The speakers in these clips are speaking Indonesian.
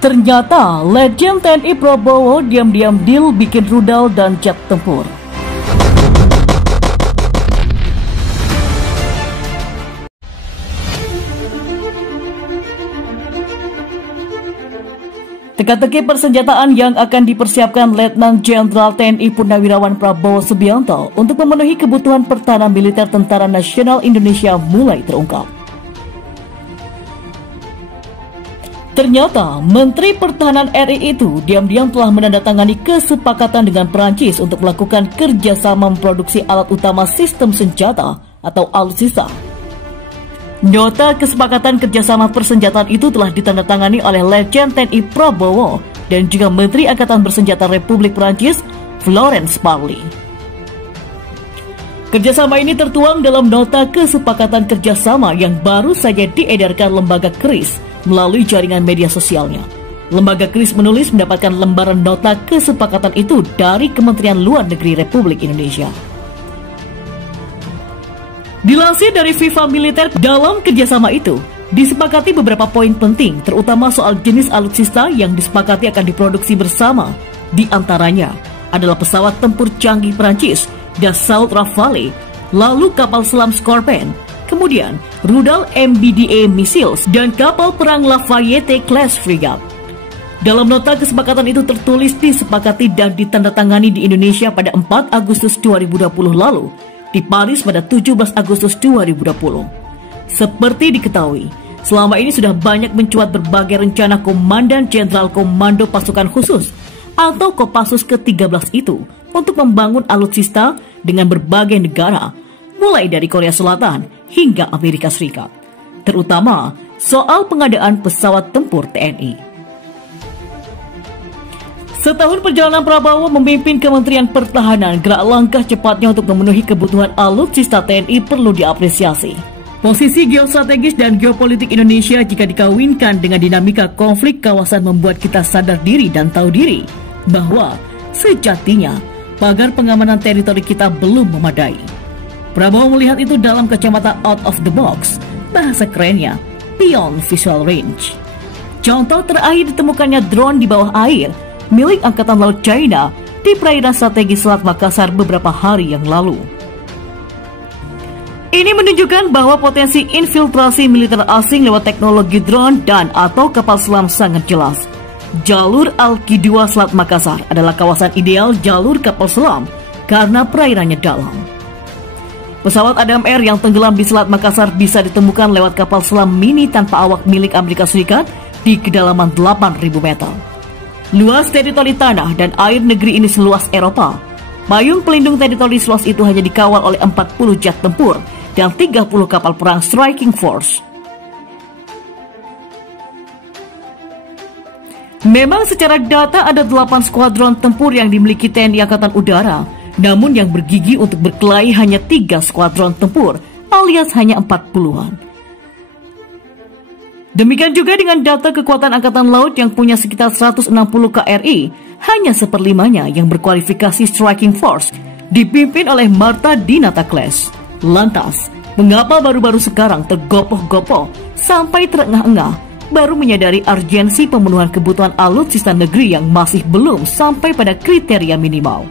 Ternyata Legend TNI Prabowo diam-diam deal bikin rudal dan jet tempur. Teka-teki persenjataan yang akan dipersiapkan Letnan Jenderal TNI Purnawirawan Prabowo Subianto untuk memenuhi kebutuhan pertahanan militer Tentara Nasional Indonesia mulai terungkap. Ternyata Menteri Pertahanan RI itu diam-diam telah menandatangani kesepakatan dengan Perancis untuk melakukan kerjasama memproduksi alat utama sistem senjata atau alutsista. Nota kesepakatan kerjasama persenjataan itu telah ditandatangani oleh Legend TNI Prabowo dan juga Menteri Angkatan Bersenjata Republik Perancis Florence Parly. Kerjasama ini tertuang dalam nota kesepakatan kerjasama yang baru saja diedarkan lembaga KRIS melalui jaringan media sosialnya. Lembaga KRIS menulis mendapatkan lembaran nota kesepakatan itu dari Kementerian Luar Negeri Republik Indonesia. Dilansir dari FIFA Militer, dalam kerjasama itu disepakati beberapa poin penting, terutama soal jenis alutsista yang disepakati akan diproduksi bersama. Di antaranya adalah pesawat tempur canggih Perancis, Dassault Rafale, lalu kapal selam Scorpion, kemudian rudal MBDA missiles, dan kapal perang Lafayette class frigate. Dalam nota kesepakatan itu tertulis disepakati dan ditandatangani di Indonesia pada 4 Agustus 2020 lalu, di Paris pada 17 Agustus 2020. Seperti diketahui, selama ini sudah banyak mencuat berbagai rencana Komandan Jenderal Komando Pasukan Khusus atau Kopassus ke-13 itu untuk membangun alutsista dengan berbagai negara, mulai dari Korea Selatan hingga Amerika Serikat, terutama soal pengadaan pesawat tempur TNI. Setahun perjalanan Prabowo memimpin Kementerian Pertahanan, gerak langkah cepatnya untuk memenuhi kebutuhan alutsista TNI perlu diapresiasi. Posisi geostrategis dan geopolitik Indonesia jika dikawinkan dengan dinamika konflik kawasan membuat kita sadar diri dan tahu diri bahwa sejatinya pagar pengamanan teritori kita belum memadai. Prabowo melihat itu dalam kacamata out of the box, bahasa kerennya beyond visual range. Contoh terakhir ditemukannya drone di bawah air milik Angkatan Laut China di perairan strategis Selat Makassar beberapa hari yang lalu. Ini menunjukkan bahwa potensi infiltrasi militer asing lewat teknologi drone dan atau kapal selam sangat jelas. Jalur Alki 2 Selat Makassar adalah kawasan ideal jalur kapal selam karena perairannya dalam. Pesawat Adam Air yang tenggelam di Selat Makassar bisa ditemukan lewat kapal selam mini tanpa awak milik Amerika Serikat di kedalaman 8.000 meter. Luas teritori tanah dan air negeri ini seluas Eropa. Payung pelindung teritori seluas itu hanya dikawal oleh 40 jet tempur dan 30 kapal perang striking force. Memang secara data ada 8 skuadron tempur yang dimiliki TNI Angkatan Udara, namun yang bergigi untuk berkelahi hanya 3 skuadron tempur, alias hanya 40-an. Demikian juga dengan data kekuatan Angkatan Laut yang punya sekitar 160 KRI, hanya seperlimanya yang berkualifikasi striking force, dipimpin oleh Marta Dinata class. Lantas, mengapa baru-baru sekarang tergopoh-gopoh sampai terengah-engah baru menyadari urgensi pemenuhan kebutuhan alutsista negeri yang masih belum sampai pada kriteria minimal?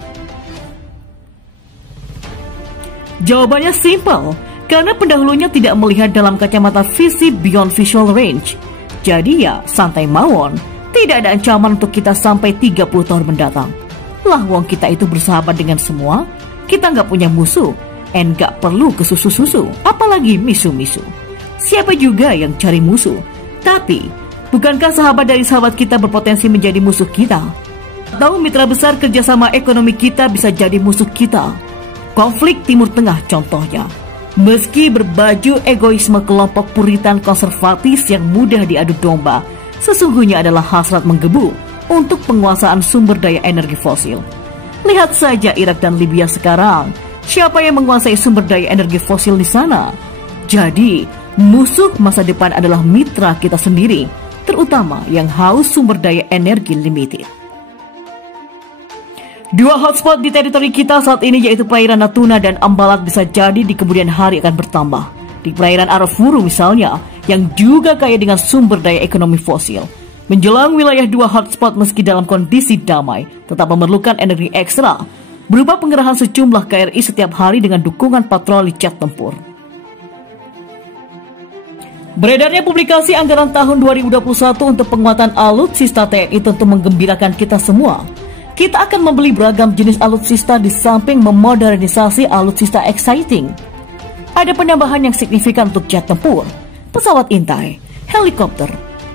Jawabannya simpel, karena pendahulunya tidak melihat dalam kacamata visi beyond visual range. Jadi ya, santai mawon, tidak ada ancaman untuk kita sampai 30 tahun mendatang. Lah wong kita itu bersahabat dengan semua, kita nggak punya musuh, and nggak perlu ke susu-susu, apalagi misu-misu. Siapa juga yang cari musuh? Tapi, bukankah sahabat dari sahabat kita berpotensi menjadi musuh kita? Atau mitra besar kerjasama ekonomi kita bisa jadi musuh kita? Konflik Timur Tengah contohnya. Meski berbaju egoisme kelompok puritan konservatis yang mudah diadu domba, sesungguhnya adalah hasrat menggebu untuk penguasaan sumber daya energi fosil. Lihat saja Irak dan Libya sekarang, siapa yang menguasai sumber daya energi fosil di sana? Jadi, musuh masa depan adalah mitra kita sendiri, terutama yang haus sumber daya energi limited. Dua hotspot di teritori kita saat ini yaitu perairan Natuna dan Ambalat bisa jadi di kemudian hari akan bertambah. Di perairan Arafuru misalnya, yang juga kaya dengan sumber daya ekonomi fosil. Menjelang wilayah 2 hotspot meski dalam kondisi damai, tetap memerlukan energi ekstra, berupa pengerahan sejumlah KRI setiap hari dengan dukungan patroli jet tempur. Beredarnya publikasi anggaran tahun 2021 untuk penguatan alutsista TNI tentu menggembirakan kita semua. Kita akan membeli beragam jenis alutsista di samping memodernisasi alutsista exciting. Ada penambahan yang signifikan untuk jet tempur, pesawat intai, helikopter,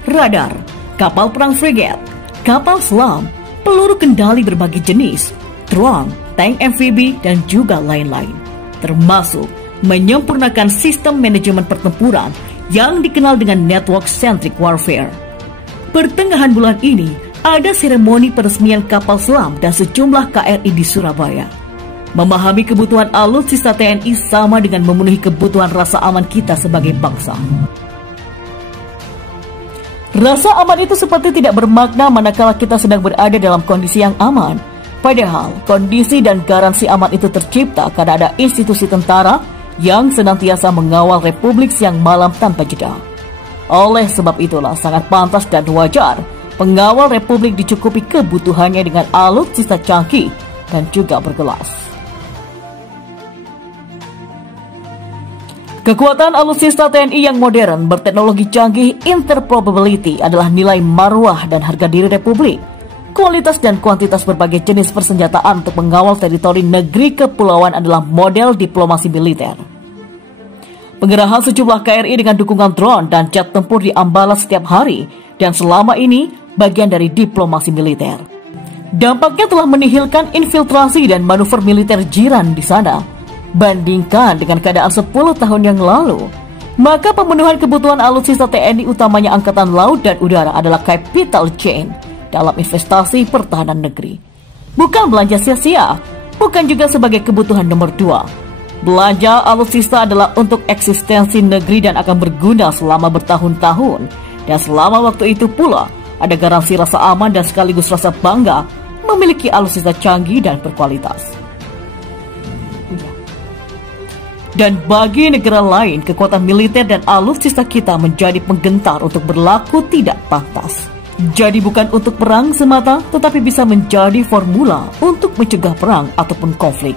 radar, kapal perang frigat, kapal selam, peluru kendali berbagai jenis, drone, tank amfibi, dan juga lain-lain. Termasuk menyempurnakan sistem manajemen pertempuran yang dikenal dengan network-centric warfare. Pertengahan bulan ini, ada seremoni peresmian kapal selam dan sejumlah KRI di Surabaya. Memahami kebutuhan alutsista TNI sama dengan memenuhi kebutuhan rasa aman kita sebagai bangsa. Rasa aman itu seperti tidak bermakna manakala kita sedang berada dalam kondisi yang aman. Padahal, kondisi dan garansi aman itu tercipta karena ada institusi tentara yang senantiasa mengawal Republik siang malam tanpa jeda. Oleh sebab itulah sangat pantas dan wajar pengawal Republik dicukupi kebutuhannya dengan alutsista canggih dan juga berkelas. Kekuatan alutsista TNI yang modern berteknologi canggih interoperability adalah nilai marwah dan harga diri Republik. Kualitas dan kuantitas berbagai jenis persenjataan untuk mengawal teritori negeri kepulauan adalah model diplomasi militer. Pengerahan sejumlah KRI dengan dukungan drone dan jet tempur di Ambalas setiap hari dan selama ini bagian dari diplomasi militer. Dampaknya telah menihilkan infiltrasi dan manuver militer jiran di sana. Bandingkan dengan keadaan 10 tahun yang lalu, maka pemenuhan kebutuhan alutsista TNI utamanya Angkatan Laut dan Udara adalah capital chain dalam investasi pertahanan negeri. Bukan belanja sia-sia, bukan juga sebagai kebutuhan nomor 2. Belanja alutsista adalah untuk eksistensi negeri dan akan berguna selama bertahun-tahun. Dan selama waktu itu pula, ada garansi rasa aman dan sekaligus rasa bangga memiliki alutsista canggih dan berkualitas. Dan bagi negara lain, kekuatan militer dan alutsista kita menjadi penggentar untuk berlaku tidak pantas. Jadi bukan untuk perang semata, tetapi bisa menjadi formula untuk mencegah perang ataupun konflik.